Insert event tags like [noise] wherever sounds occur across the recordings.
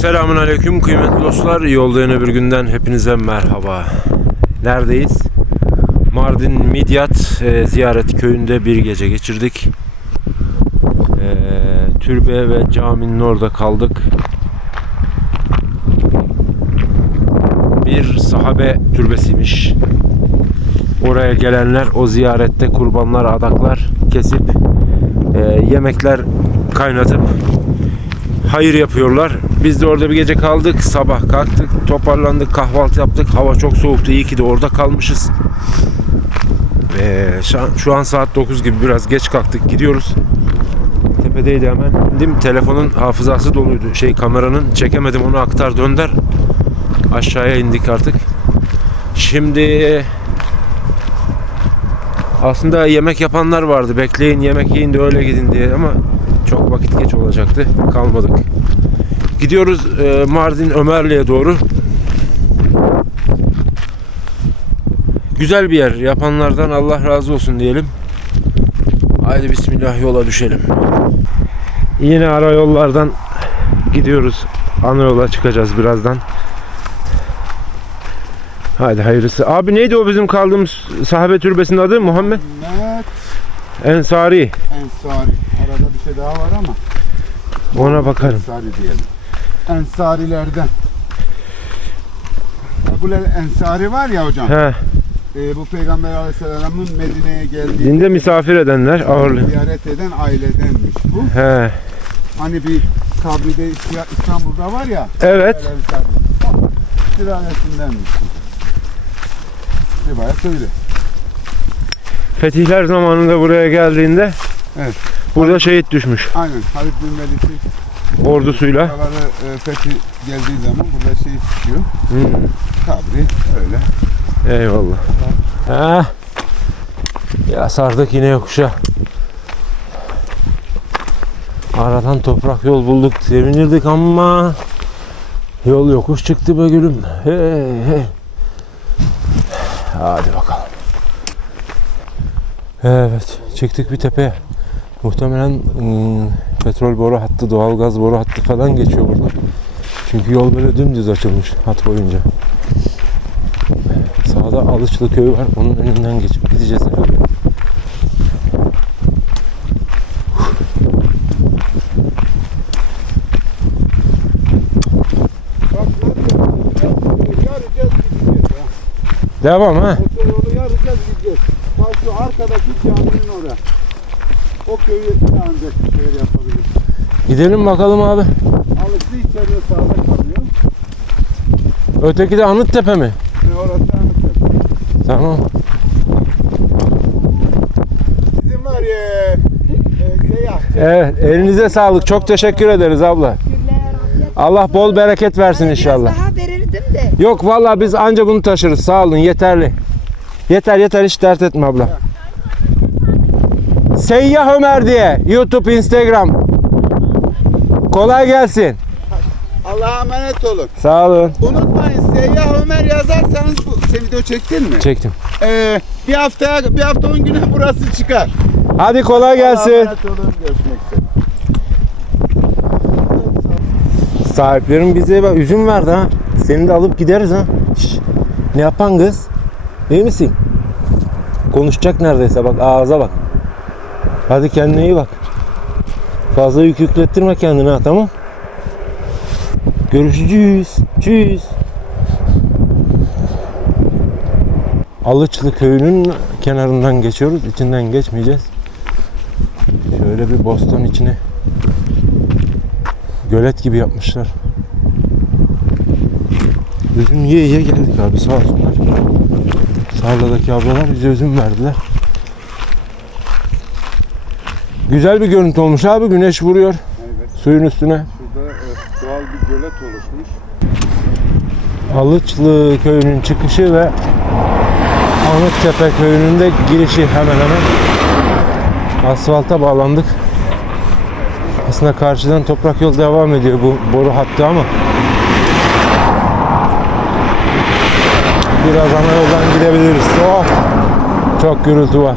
Selamun Aleyküm kıymetli dostlar. Yolda yeni bir günden hepinize merhaba. Neredeyiz? Mardin Midyat e, ziyaret köyünde bir gece geçirdik. E, türbe ve caminin orada kaldık. Bir sahabe türbesiymiş. Oraya gelenler o ziyarette kurbanlar, adaklar kesip e, yemekler kaynatıp hayır yapıyorlar. Biz de orada bir gece kaldık. Sabah kalktık, toparlandık, kahvaltı yaptık. Hava çok soğuktu. İyi ki de orada kalmışız. Ee, şu, an, saat 9 gibi biraz geç kalktık. Gidiyoruz. Tepedeydi hemen. Indim telefonun hafızası doluydu. Şey kameranın çekemedim onu aktar dönder. Aşağıya indik artık. Şimdi aslında yemek yapanlar vardı. Bekleyin yemek yiyin de öyle gidin diye ama çok vakit geç olacaktı. Kalmadık. Gidiyoruz e, Mardin Ömerli'ye doğru. Güzel bir yer. Yapanlardan Allah razı olsun diyelim. Haydi bismillah yola düşelim. Yine ara yollardan gidiyoruz. Ana yola çıkacağız birazdan. Haydi hayırlısı. Abi neydi o bizim kaldığımız sahabe türbesinin adı? Muhammed Mehmet Ensari. Ensari. Arada bir şey daha var ama. Ona bakarım. Ensari diyelim. Ensarilerden. Ebu Ensari var ya hocam. He. e, bu Peygamber Aleyhisselam'ın Medine'ye geldiği Dinde misafir edenler ağırlı. ziyaret eden ailedenmiş bu. He. Hani bir kabri de İsya- İstanbul'da var ya. Evet. Sülalesindenmiş. Rivayet öyle. Fetihler zamanında buraya geldiğinde Evet. burada şehit düşmüş Aynen. Halid bin Velid'in ordusuyla. Buraları e, fethi geldiği zaman burada şey düşüyor. Hmm. Kabri öyle. Eyvallah. Ha. Ya sardık yine yokuşa. Aradan toprak yol bulduk. Sevinirdik ama yol yokuş çıktı be gülüm. Hey hey. Hadi bakalım. Evet, çıktık bir tepeye. Muhtemelen ım, petrol boru hattı, doğalgaz boru hattı falan geçiyor burada. Çünkü yol böyle dümdüz açılmış hat boyunca. Sağda Alıçlı köyü var. Onun önünden geçip gideceğiz herhalde. Devam ha. Otoyolu yarayacağız gideceğiz. Bak şu arkadaki caminin orada. O köyü ancak şehir yapabilir. Gidelim bakalım abi. Alıcı içeride sağda kalıyor. Öteki de Anıttepe mi? Ve orası anlatır. Tamam. Bizim var ya e, seyahat. Evet, elinize sağlık. Çok teşekkür ederiz abla. Allah bol bereket versin inşallah. Daha verirdim de. Yok vallahi biz anca bunu taşırız. Sağ olun yeterli. Yeter yeter hiç dert etme abla. Seyyah Ömer diye YouTube, Instagram. Kolay gelsin. Allah'a emanet olun. Sağ olun. Unutmayın Seyyah Ömer yazarsanız bu... Sen video çektin mi? Çektim. Ee, bir haftaya bir hafta on güne burası çıkar. Hadi kolay Allah'a gelsin. emanet olun. Görüşmek üzere. Sahiplerim bize bak üzüm verdi ha. Seni de alıp gideriz ha. Şş, Ne yapan kız? İyi misin? Konuşacak neredeyse bak ağza bak. Hadi kendine iyi bak. Fazla yük yüklettirme kendine tamam? Görüşeceğiz. Çüz. Alıçlı köyünün kenarından geçiyoruz. İçinden geçmeyeceğiz. Şöyle bir bostan içine gölet gibi yapmışlar. Üzüm yiye yiye geldik abi sağ olsunlar. Tarladaki ablalar bize üzüm verdiler. Güzel bir görüntü olmuş abi güneş vuruyor Evet. suyun üstüne. Şurada e, doğal bir gölet oluşmuş. Alıçlı köyünün çıkışı ve Anıttepe köyünün de girişi hemen hemen asfalta bağlandık. Aslında karşıdan toprak yol devam ediyor bu boru hattı ama biraz ana yoldan gidebiliriz. Oh! Çok gürültü var.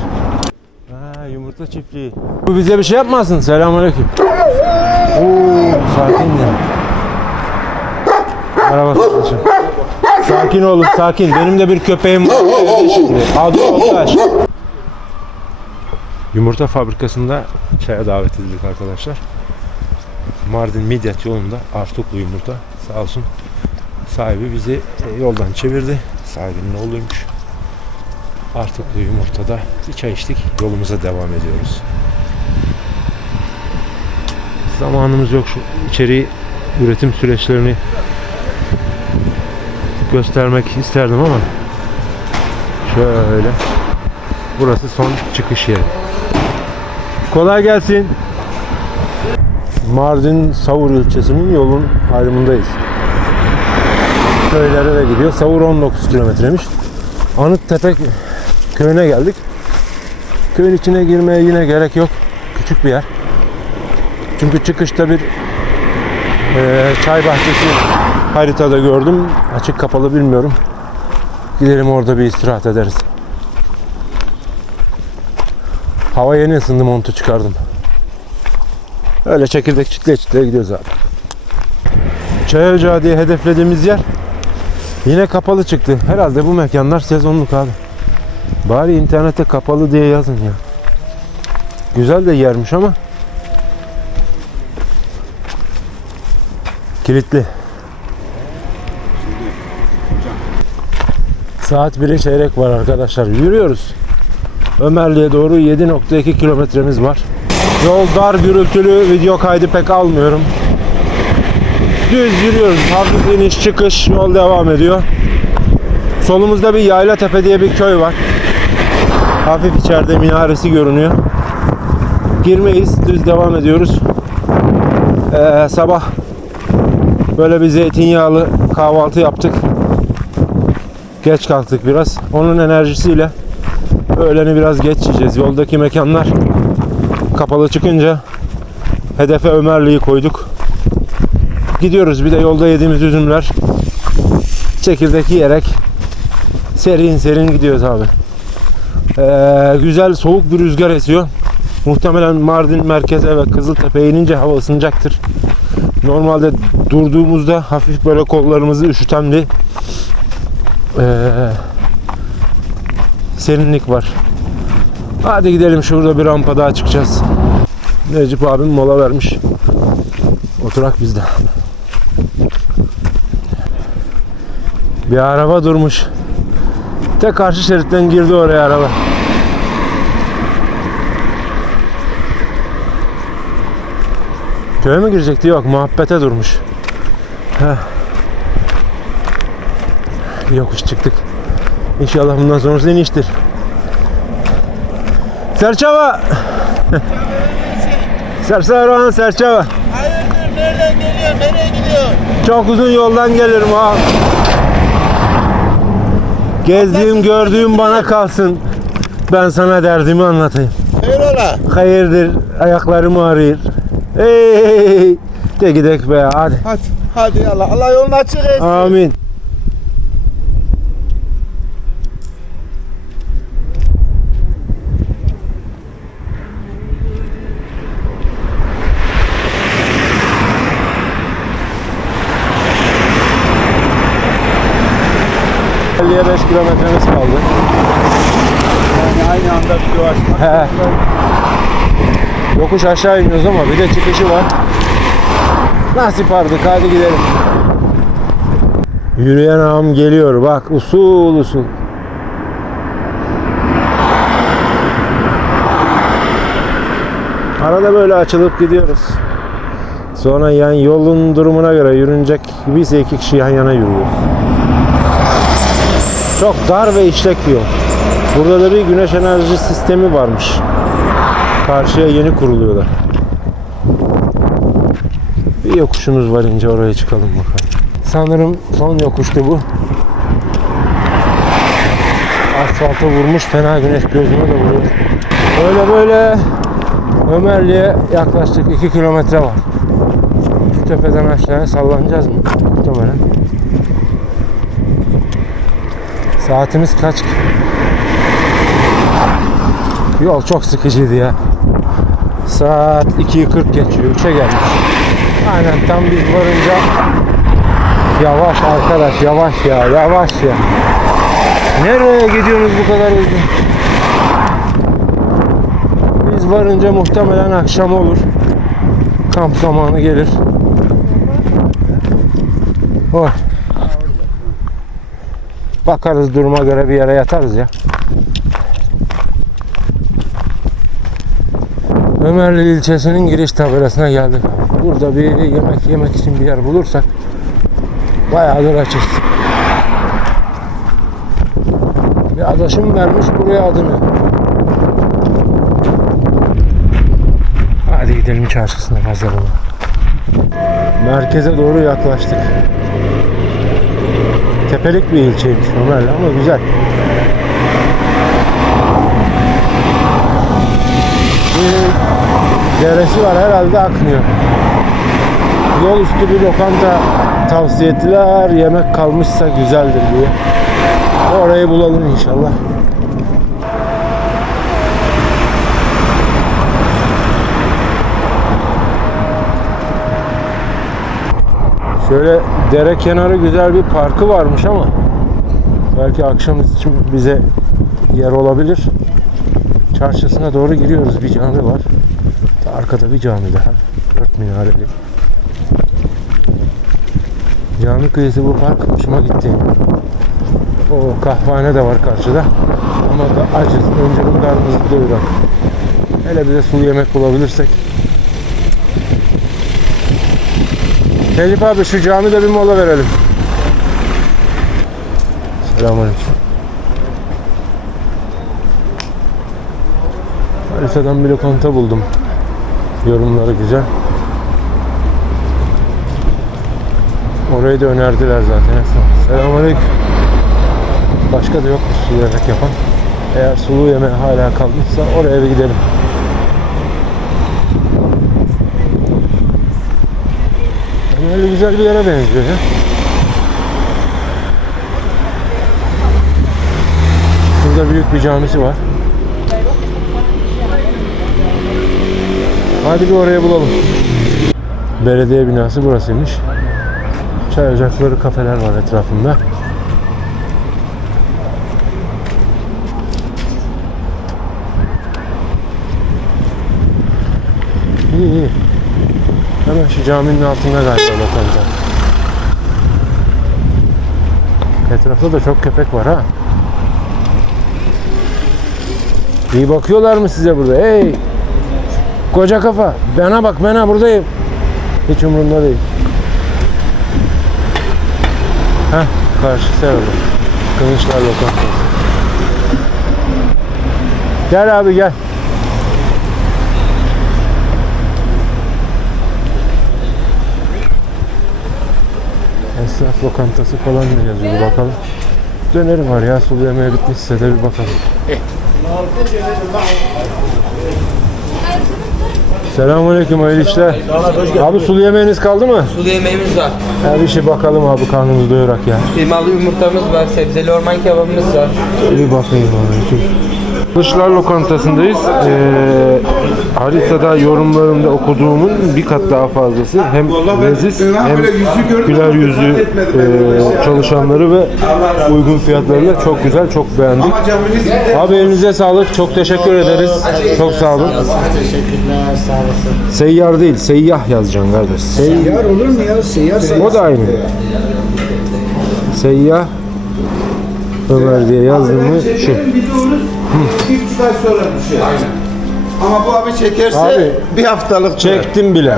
Yumurta çiftliği. Bu bize bir şey yapmasın. Selamünaleyküm. Oo, sakin de. Merhaba kardeşim. Sakin olun sakin. Benim de bir köpeğim var. Şimdi. Adı Otaş. Yumurta fabrikasında çaya davet edildik arkadaşlar. Mardin Midyat yolunda Artuklu yumurta sağ olsun sahibi bizi e, yoldan çevirdi. Sahibinin oğluymuş. Artuklu yumurtada bir çay içtik. Yolumuza devam ediyoruz. Zamanımız yok şu içeriği üretim süreçlerini göstermek isterdim ama şöyle burası son çıkış yeri. Kolay gelsin. Mardin Savur ilçesinin yolun ayrımındayız. Köylere de gidiyor. Savur 19 kilometremiş. Anıttepe köyüne geldik. Köyün içine girmeye yine gerek yok. Küçük bir yer. Çünkü çıkışta bir eee, çay bahçesi haritada gördüm. Açık kapalı bilmiyorum. Gidelim orada bir istirahat ederiz. Hava yeni ısındı montu çıkardım. Öyle çekirdek çitle çitle gidiyoruz abi. Çay Ocağı diye hedeflediğimiz yer yine kapalı çıktı. Herhalde bu mekanlar sezonluk abi. Bari internete kapalı diye yazın ya. Güzel de yermiş ama kilitli. Saat 1'e çeyrek var arkadaşlar. Yürüyoruz. Ömerli'ye doğru 7.2 kilometremiz var. Yol dar gürültülü video kaydı pek almıyorum. Düz yürüyoruz. Hafif iniş çıkış yol devam ediyor. Solumuzda bir Yayla Tepe diye bir köy var. Hafif içeride minaresi görünüyor. Girmeyiz. Düz devam ediyoruz. Ee, sabah böyle bir zeytinyağlı kahvaltı yaptık. Geç kalktık biraz. Onun enerjisiyle öğleni biraz geç yiyeceğiz. Yoldaki mekanlar kapalı çıkınca hedefe Ömerli'yi koyduk. Gidiyoruz bir de yolda yediğimiz üzümler çekirdek yiyerek serin serin gidiyoruz abi. Ee, güzel soğuk bir rüzgar esiyor. Muhtemelen Mardin merkeze ve Kızıltepe'ye inince hava ısınacaktır. Normalde durduğumuzda hafif böyle kollarımızı üşüten bir ee, serinlik var. Hadi gidelim şurada bir rampa daha çıkacağız. Necip abim mola vermiş. Oturak bizde. Bir araba durmuş. Tek karşı şeritten girdi oraya araba. Köye mi girecekti? Yok muhabbete durmuş. Heh. Yokuş çıktık. İnşallah bundan sonrası iniştir. Serçava! [laughs] Sersaroğan Serçava. Hayırdır nereden geliyor nereye gidiyor? Çok uzun yoldan gelirim ha. Gezdiğim gördüğüm bana kalsın. Ben sana derdimi anlatayım. Hayrola? Hayırdır ayaklarım ağrıyor. Hey, de gidek be hadi. Hadi hadi Allah Allah yolunu açık etsin. Amin. ...55 kilometremiz kaldı. Yani aynı anda video açmak. He. Yokuş aşağı iniyoruz ama bir de çıkışı var. Nasip artık hadi gidelim. Yürüyen ağam geliyor bak usul usul. Arada böyle açılıp gidiyoruz. Sonra yani yolun durumuna göre yürünecek gibiyse iki kişi yan yana yürüyoruz. Çok dar ve işlek bir yol. Burada da bir güneş enerji sistemi varmış. Karşıya yeni kuruluyorlar. Bir yokuşumuz var ince oraya çıkalım bakalım. Sanırım son yokuştu bu. Asfalta vurmuş fena güneş gözüme de vuruyor. Böyle böyle Ömerli'ye yaklaştık 2 kilometre var. Şu tepeden aşağıya sallanacağız mı? Muhtemelen. Saatimiz kaç? Yol çok sıkıcıydı ya. Saat 2'yi 40 geçiyor. 3'e gelmiş. Aynen tam biz varınca Yavaş arkadaş yavaş ya yavaş ya. Nereye gidiyorsunuz bu kadar hızlı? Biz varınca muhtemelen akşam olur. Kamp zamanı gelir. Oy. Bakarız duruma göre bir yere yatarız ya. Ömerli ilçesinin giriş tabelasına geldik. Burada bir yemek yemek için bir yer bulursak bayağıdır açız. Bir adaşım vermiş buraya adını. Hadi gidelim çarşısına pazarına. Merkeze doğru yaklaştık. Tepelik bir ilçeymiş Ömerli ama güzel. Bir deresi var herhalde akmıyor. Yol üstü bir lokanta tavsiye ettiler. Yemek kalmışsa güzeldir diye. Orayı bulalım inşallah. Şöyle dere kenarı güzel bir parkı varmış ama belki akşam için bize yer olabilir. Çarşısına doğru giriyoruz. Bir cami var. Arkada bir cami daha. Dört minareli. Cami kıyısı bu park hoşuma gitti. O kahvehane de var karşıda. Ama da acız. Önce bu karnımızı doyurak. Hele bir de sulu yemek bulabilirsek. Necip abi şu camide bir mola verelim. Selamünaleyküm. Haritadan bir lokanta buldum. Yorumları güzel. Orayı da önerdiler zaten. Selamünaleyküm. Başka da yok mu sulu yemek yapan? Eğer sulu yeme hala kalmışsa oraya bir gidelim. Böyle güzel bir yere benziyor ya. Burada büyük bir camisi var. Hadi bir oraya bulalım. Belediye binası burasıymış. Çay ocakları, kafeler var etrafında. İyi iyi. Hemen şu caminin altında galiba lokanta. Etrafta da çok köpek var ha. İyi bakıyorlar mı size burada? Hey! Koca kafa. Bana bak bana buradayım. Hiç umurumda değil. Heh karşısı herhalde. Kılıçlar lokantası. Gel abi gel. Esnaf lokantası falan mı yazıyor bakalım. Döneri var ya sulu yemeğe bitmişse de bir bakalım. Selamünaleyküm hayırlı işler. Abi sulu yemeğiniz kaldı mı? Sulu yemeğimiz var. Bir şey bakalım abi karnımızı doyurak ya. Kıymalı yumurtamız var. Sebzeli orman kebabımız var. Bir bakayım abi. Kılıçlar lokantasındayız. Ee, haritada yorumlarımda okuduğumun bir kat daha fazlası. Hem leziz hem güler yüzlü e, çalışanları ve uygun fiyatlarıyla çok güzel, çok beğendik. Abi elinize sağlık. Çok teşekkür ederiz. Çok sağ olun. Teşekkürler, sağ olasın. Seyyar değil, seyyah yazacaksın kardeş. Sey- Seyyar olur mu ya? Seyyar sayı. o da aynı. Seyyah Ömer diye yazdım mı şu. Bir buçuk ay sonra düşer. Ama bu abi çekerse Abi, bir haftalık Çektim bile.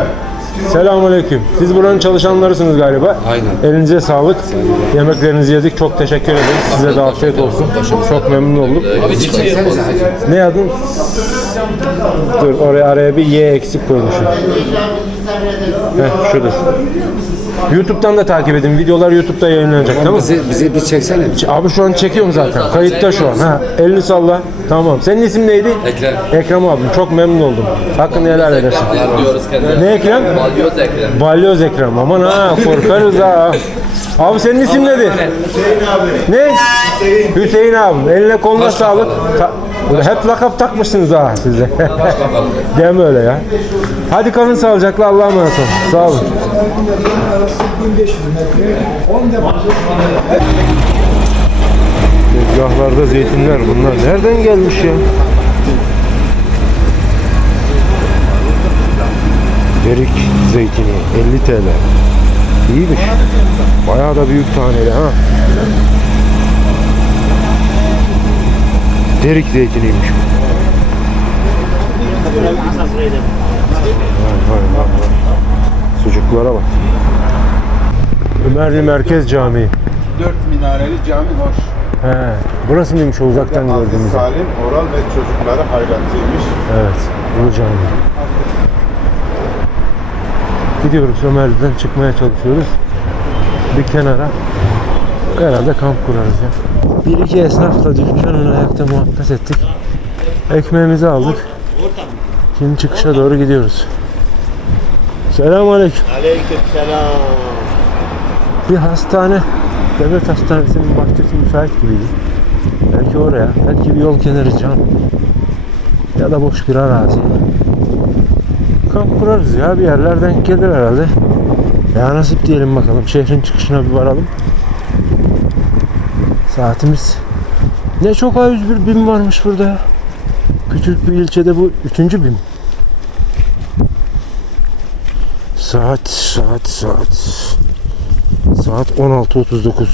Selamünaleyküm. Siz buranın çalışanlarısınız galiba. Aynen. Elinize sağlık. Yemeklerinizi yedik. Çok teşekkür ederiz. Size de afiyet olsun. Çok memnun oldum. Ne yazdın? Dur oraya araya bir Y eksik koymuşum. Heh, şurada. YouTube'dan da takip edin. Videolar YouTube'da yayınlanacak tamam mı? Bizi, bizi bir çeksene. Abi şu an çekiyorum zaten. Kayıtta şu an. Ha, elini salla. Tamam. Senin isim neydi? Ekrem. Ekrem abim. Çok memnun oldum. Hakkını helal edersin. diyoruz kendine. Ne Ekrem? Balyoz Ekrem. Balyoz Ekrem. Aman ha korkarız ha. Abi senin isim nedir? Ne? Hüseyin abim. Eline koluna sağlık. Ta- hep lakap takmışsınız ha size. [laughs] Deme öyle ya. Hadi kalın sağlıcakla Allah'a emanet olun. Sağ olun. Tezgahlarda zeytinler bunlar. Nereden gelmiş ya? Derik zeytini 50 TL. İyiymiş. Bayağı da büyük taneli ha. Derik zeytiniymiş. Vay vay vay vay. Sucuklara bak. Ömerli Merkez Camii. Dört minareli cami hoş. He, burası mıymış o uzaktan Aziz gördüğümüz? Salim Oral ve çocukları hayratıymış. Evet, Ulu Cami. Gidiyoruz Ömerli'den çıkmaya çalışıyoruz. Bir kenara. Herhalde kamp kurarız ya. Bir iki esnafla dükkanın ayakta muhabbet ettik. Ekmeğimizi aldık. Şimdi çıkışa doğru gidiyoruz. Selamun Aleyküm. Aleykümselam. Bir hastane, devlet hastanesinin bahçesi müsait gibiydi. Belki oraya, belki bir yol kenarı cam. Ya da boş bir arazi. Kamp kurarız ya bir yerler denk gelir herhalde. Ya nasip diyelim bakalım. Şehrin çıkışına bir varalım. Saatimiz ne çok A101 BİM varmış burada ya. Küçük bir ilçede bu üçüncü BİM. Saat, saat, saat. Saat 16.39.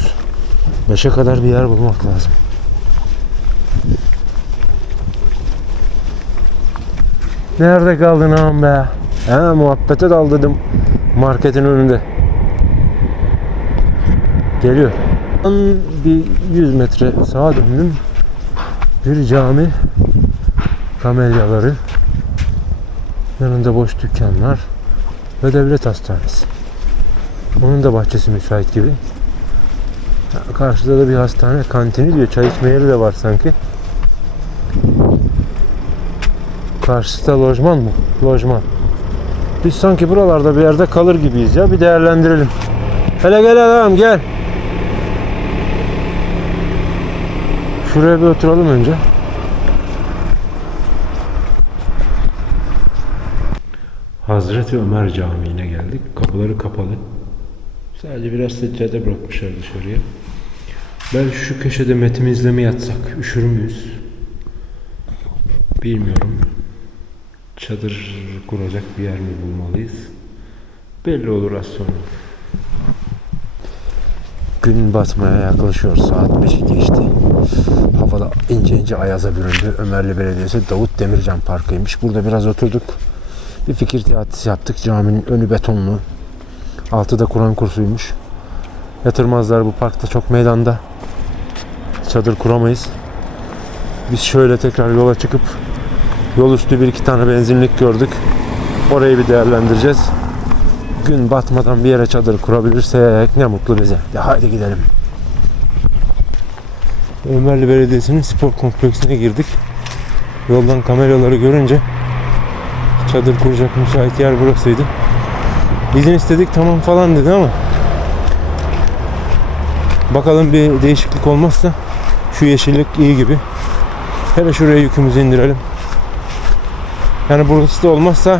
5'e kadar bir yer bulmak lazım. Nerede kaldın ağam be? He muhabbete dal marketin önünde. Geliyor. Bir 100 metre sağa döndüm. Bir cami. Kamelyaları. Yanında boş dükkanlar. Ve devlet hastanesi. Onun da bahçesi müsait gibi. Karşıda da bir hastane kantini diyor. Çay içme yeri de var sanki. Karşıda lojman mı? Lojman. Biz sanki buralarda bir yerde kalır gibiyiz ya. Bir değerlendirelim. Hele gel adam gel. Şuraya bir oturalım önce. Hazreti Ömer Camii'ne geldik. Kapıları kapalı. Sadece biraz seccade bırakmışlar dışarıya. Belki şu köşede metimizle mi yatsak? Üşür müyüz? Bilmiyorum. Çadır kuracak bir yer mi bulmalıyız? Belli olur az sonra. Gün batmaya yaklaşıyor. Saat 5'i geçti. Havada ince ince ayaza büründü. Ömerli Belediyesi Davut Demircan Parkı'ymış. Burada biraz oturduk. Bir fikir teatisi yaptık. Caminin önü betonlu. Altı da Kur'an kursuymuş. Yatırmazlar bu parkta çok meydanda. Çadır kuramayız. Biz şöyle tekrar yola çıkıp yol üstü bir iki tane benzinlik gördük. Orayı bir değerlendireceğiz. Gün batmadan bir yere çadır kurabilirsek ne mutlu bize. De haydi gidelim. Ömerli Belediyesi'nin spor kompleksine girdik. Yoldan kameraları görünce çadır kuracak müsait yer burasıydı. İzin istedik tamam falan dedi ama bakalım bir değişiklik olmazsa şu yeşillik iyi gibi. Hele şuraya yükümüzü indirelim. Yani burası da olmazsa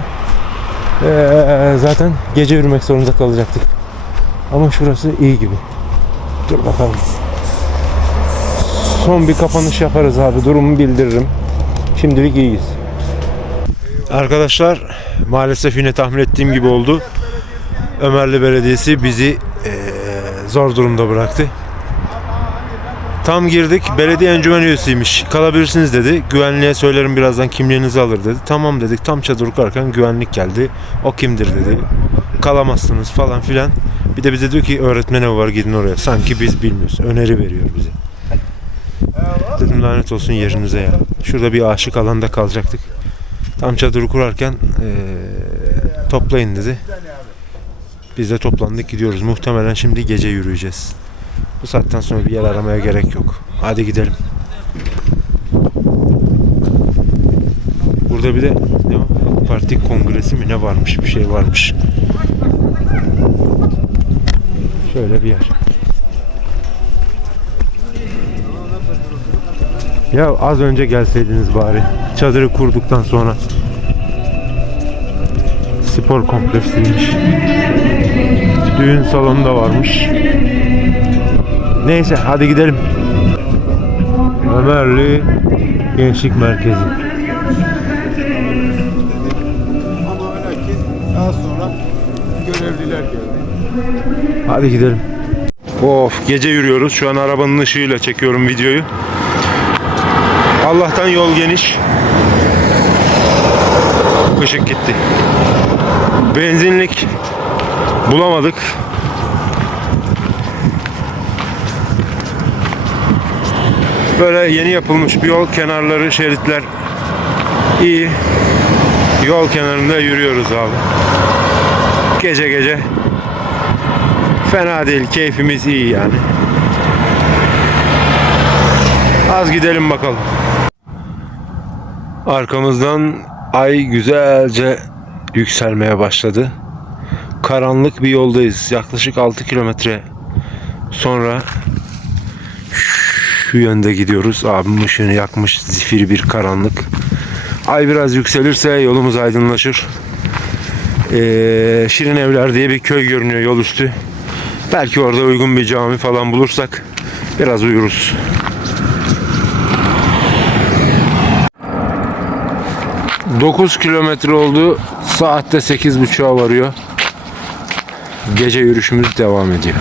eee, zaten gece yürümek zorunda kalacaktık. Ama şurası iyi gibi. Dur bakalım. Son bir kapanış yaparız abi. Durumu bildiririm. Şimdilik iyiyiz. Arkadaşlar maalesef yine tahmin ettiğim gibi oldu. Ömerli Belediyesi bizi eee, zor durumda bıraktı. Tam girdik. Belediye encümen üyesiymiş. Kalabilirsiniz dedi. Güvenliğe söylerim birazdan kimliğinizi alır dedi. Tamam dedik. Tam çadır kurarken güvenlik geldi. O kimdir dedi. Kalamazsınız falan filan. Bir de bize diyor ki öğretmen evi var gidin oraya. Sanki biz bilmiyoruz. Öneri veriyor bize. Dedim lanet olsun yerinize ya. Şurada bir aşık alanda kalacaktık. Tam çadırı kurarken eee, toplayın dedi. Biz de toplandık gidiyoruz. Muhtemelen şimdi gece yürüyeceğiz. Bu saatten sonra bir yer aramaya gerek yok. Hadi gidelim. Burada bir de ne Parti kongresi mi ne varmış bir şey varmış. Şöyle bir yer. Ya az önce gelseydiniz bari. Çadırı kurduktan sonra. spor kompleksiymiş. Düğün salonu da varmış. Neyse hadi gidelim. Ömerli Gençlik Merkezi. Ama öyle ki daha sonra görevliler geldi. Hadi gidelim. Of gece yürüyoruz. Şu an arabanın ışığıyla çekiyorum videoyu. Allah'tan yol geniş. Işık gitti. Benzinlik bulamadık. Böyle yeni yapılmış bir yol kenarları, şeritler iyi. Yol kenarında yürüyoruz abi. Gece gece Fena değil, keyfimiz iyi yani. Az gidelim bakalım. Arkamızdan ay güzelce yükselmeye başladı. Karanlık bir yoldayız. Yaklaşık 6 kilometre sonra şu yönde gidiyoruz. Abim ışığını yakmış zifiri bir karanlık. Ay biraz yükselirse yolumuz aydınlaşır. Ee, Şirin Evler diye bir köy görünüyor yol üstü. Belki orada uygun bir cami falan bulursak biraz uyuruz. Dokuz kilometre oldu. Saatte sekiz buçuğa varıyor. Gece yürüyüşümüz devam ediyor.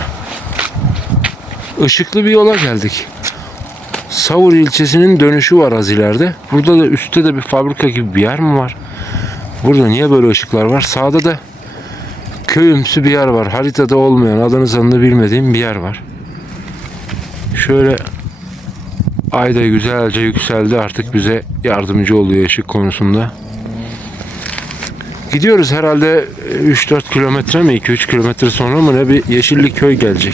Işıklı bir yola geldik. Savur ilçesinin dönüşü var az ileride. Burada da üstte de bir fabrika gibi bir yer mi var? Burada niye böyle ışıklar var? Sağda da köyümsü bir yer var. Haritada olmayan, adını sanını bilmediğim bir yer var. Şöyle ay da güzelce yükseldi. Artık bize yardımcı oluyor ışık konusunda. Gidiyoruz herhalde 3-4 kilometre mi 2-3 kilometre sonra mı ne bir yeşillik köy gelecek.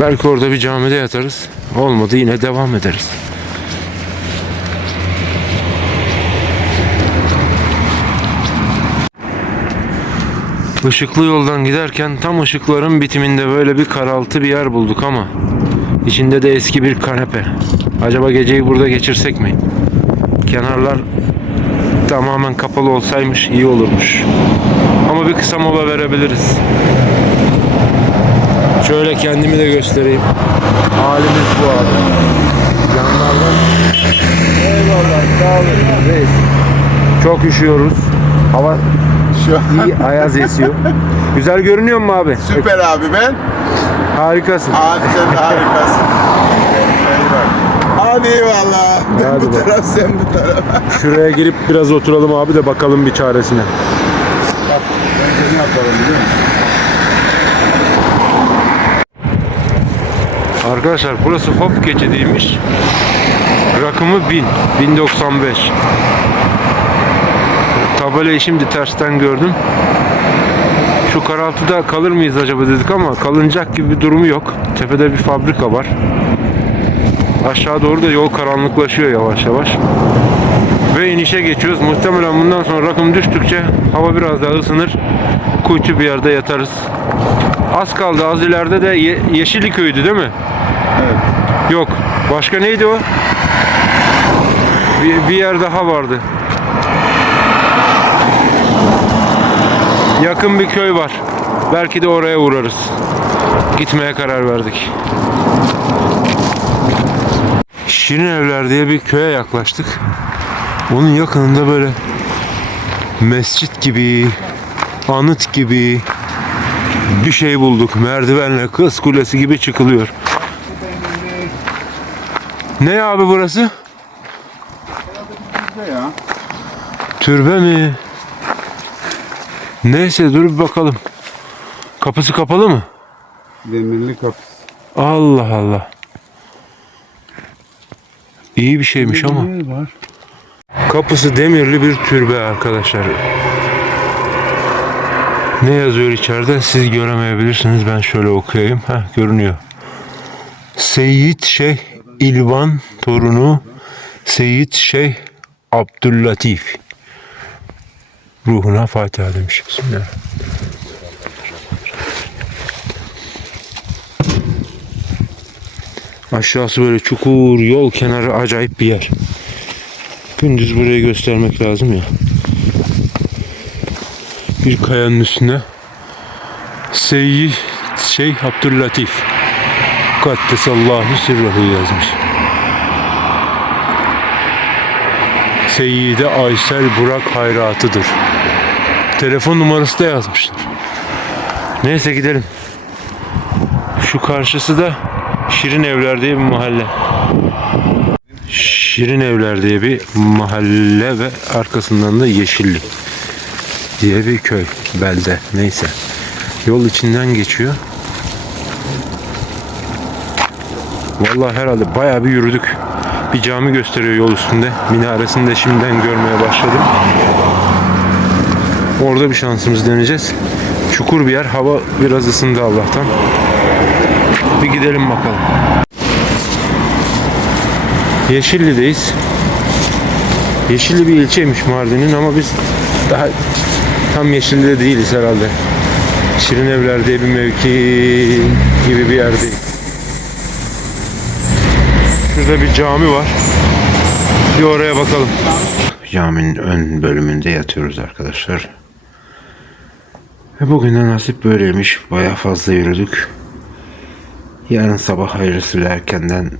Belki orada bir camide yatarız. Olmadı yine devam ederiz. Işıklı yoldan giderken tam ışıkların bitiminde böyle bir karaltı bir yer bulduk ama içinde de eski bir kanepe. Acaba geceyi burada geçirsek mi? Kenarlar tamamen kapalı olsaymış iyi olurmuş. Ama bir kısa mola verebiliriz. Şöyle kendimi de göstereyim. Halimiz bu abi. Yanlardan. Eyvallah sağ olun. Reis. Çok üşüyoruz. Hava Şu an iyi ayaz esiyor. Güzel görünüyor mu abi? süper abi ben. Harikasın. Abi sen de harikasın. [laughs] Hadi eyvallah. Ben Hadi bu bak. taraf sen bu taraf. Şuraya girip biraz oturalım abi de bakalım bir çaresine. Bence ne yapalım biliyor musun? Arkadaşlar burası Hop geçidiymiş. Rakımı 1000. 1095. Tabelayı şimdi tersten gördüm. Şu karaltıda kalır mıyız acaba dedik ama kalınacak gibi bir durumu yok. Tepede bir fabrika var. Aşağı doğru da yol karanlıklaşıyor yavaş yavaş. Ve inişe geçiyoruz. Muhtemelen bundan sonra rakım düştükçe hava biraz daha ısınır. Kuytu bir yerde yatarız. Az kaldı. Az ileride de Ye- Yeşilliköy'dü değil mi? Yok. Başka neydi o? Bir, bir yer daha vardı. Yakın bir köy var. Belki de oraya uğrarız. Gitmeye karar verdik. Şirin Evler diye bir köye yaklaştık. Onun yakınında böyle mescit gibi, anıt gibi bir şey bulduk. Merdivenle kız kulesi gibi çıkılıyor. Ne abi burası? Ya? Türbe mi? Neyse dur bir bakalım. Kapısı kapalı mı? Demirli kapı. Allah Allah. İyi bir şeymiş ama. var. Kapısı demirli bir türbe arkadaşlar. Ne yazıyor içeride siz göremeyebilirsiniz. Ben şöyle okuyayım. Heh, görünüyor. Seyyid Şeyh İlvan torunu Seyyid Şeyh Abdüllatif. Ruhuna Fatiha demiş. Bismillah. Aşağısı böyle çukur, yol kenarı acayip bir yer. Gündüz burayı göstermek lazım ya. Bir kayanın üstüne Seyyid Şeyh Abdüllatif Kaddesallahu sirruhu yazmış. Seyyide Aysel Burak hayratıdır. Telefon numarası da yazmışlar. Neyse gidelim. Şu karşısı da Şirin Evler diye bir mahalle. Şirin Evler diye bir mahalle ve arkasından da Yeşilli diye bir köy, belde neyse. Yol içinden geçiyor. Vallahi herhalde bayağı bir yürüdük. Bir cami gösteriyor yol üstünde. Minaresini de şimdiden görmeye başladım. Orada bir şansımız deneyeceğiz. Çukur bir yer. Hava biraz ısındı Allah'tan. Bir gidelim bakalım. Yeşilli'deyiz. Yeşilli bir ilçeymiş Mardin'in ama biz daha tam Yeşilli'de değiliz herhalde. Şirin Evler diye bir mevki gibi bir yerdeyiz. Şurada bir cami var. Bir oraya bakalım. Caminin ön bölümünde yatıyoruz arkadaşlar. Ve bugün de nasip böyleymiş. Baya fazla yürüdük. Yarın sabah hayırlısıyla erkenden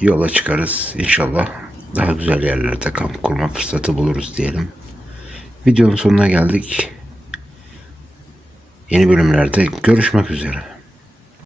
yola çıkarız inşallah. Daha güzel yerlerde kamp kurma fırsatı buluruz diyelim. Videonun sonuna geldik. Yeni bölümlerde görüşmek üzere.